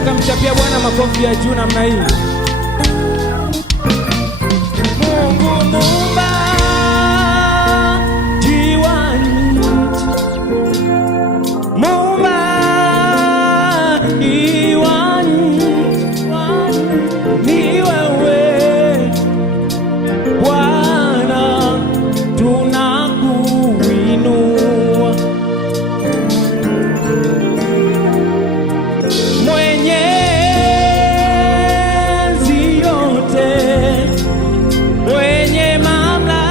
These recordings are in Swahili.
Unaweza kumchapia Bwana makofi ya juu namna hii. Mungu muumbaji wa nchi, muumbaji wa nchi, ni wewe Bwana, tunakuinua. Mwenyezi yote, mwenye mamlaka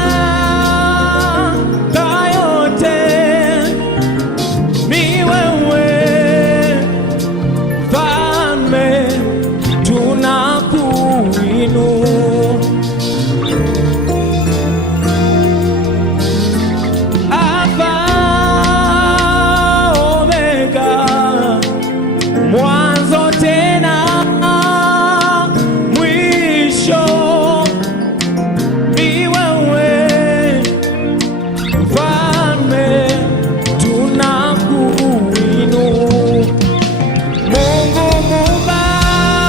yote, ni wewe Mfalme, tunakuinua. Alfa Omega, mwanzo tena mwisho, ni wewe Mfalme, tunakuinua. Mungu muumbaji,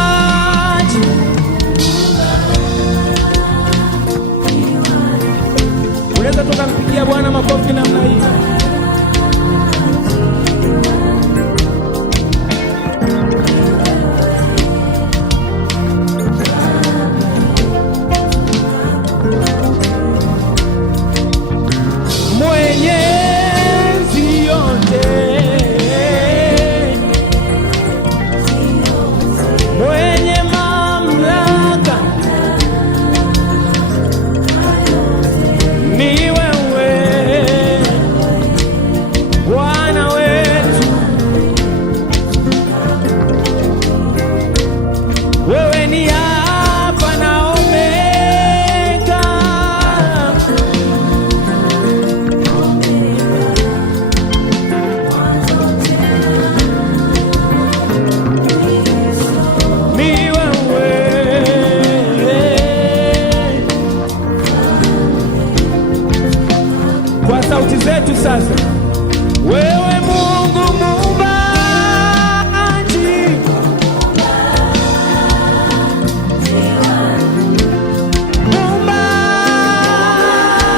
unaweza tukampigia Bwana makofi namna hii. Mwenyezi yote, mwenye mamlaka, ni wewe Bwana wetu. Wewe ni Alfa na Omega, ni wewe. Kwa sauti zetu sasa, wewe Mungu muumbaji,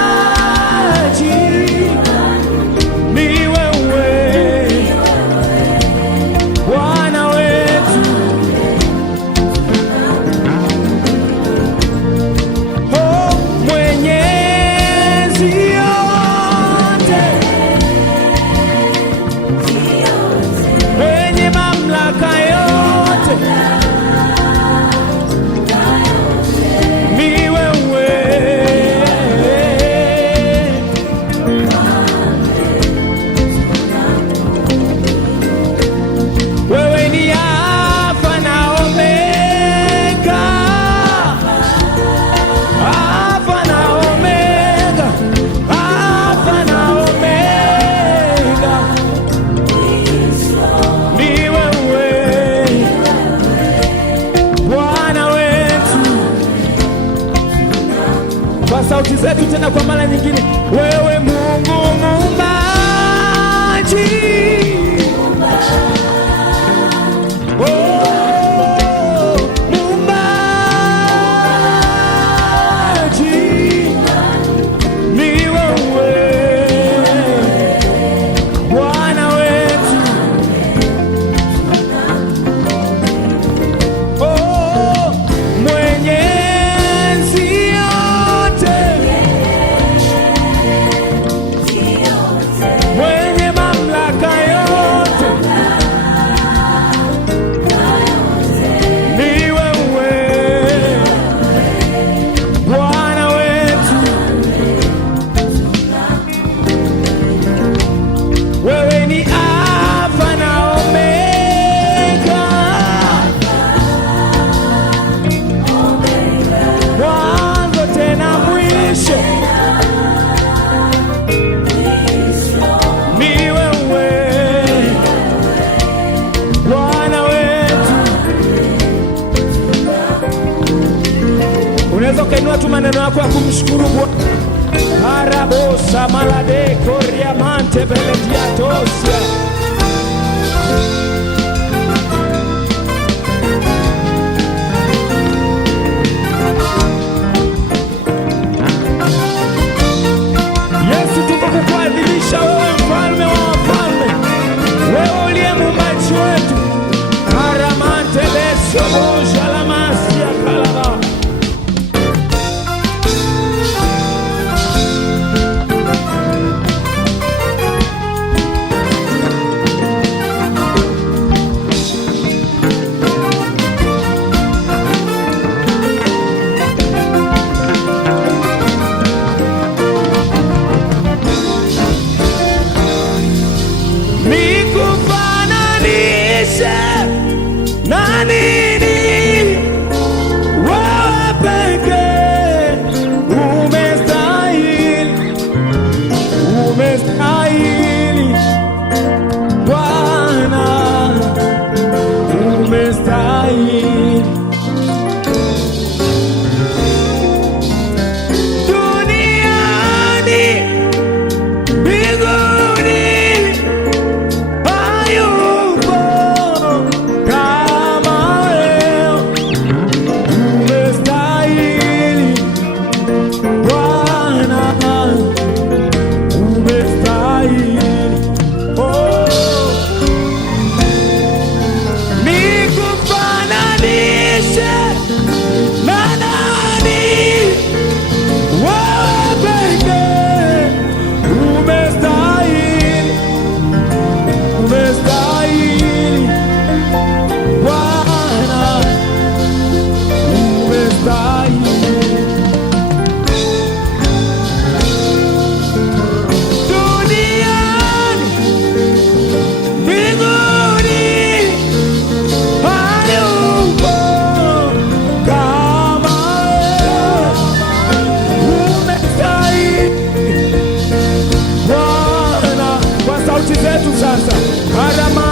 muumbaji, ni wewe Bwana wetu. Oh, Mwenyezi yote, mwenye mamlaka yote, ni wewe. Wewe ni Alfa na Omega, Alfa na Omega, Alfa na Omega, ni wewe Bwana wetu. Kwa sauti zetu tena kwa mara nyingine, wewe Mungu muumbaji, oh, muumbaji, ni wewe Bwana wetu. Oh, Mwenyezi yote, mwenye mamlaka yote, ni wewe Bwana wetu. Wewe ni Alfa na Omega, mwanzo tena mwisho, ni wewe Bwana wetu. Unaweza ukainua tu maneno yako ya kumshukuru Bwana. Arabosa malade koriamante belediatosia. nini? Wewe pekee umestahili, umestahili Bwana, umestahili. Duniani, mbinguni, hayupo kama wewe. Umestahili Bwana, umestahili. Oh, nikufananishe na nani? Wewe pekee umestahili, umestahili Bwana, umestahili. Duniani, mbinguni, hayupo kama wewe. Umestahili Bwana. Kwa sauti zetu sasa, Arama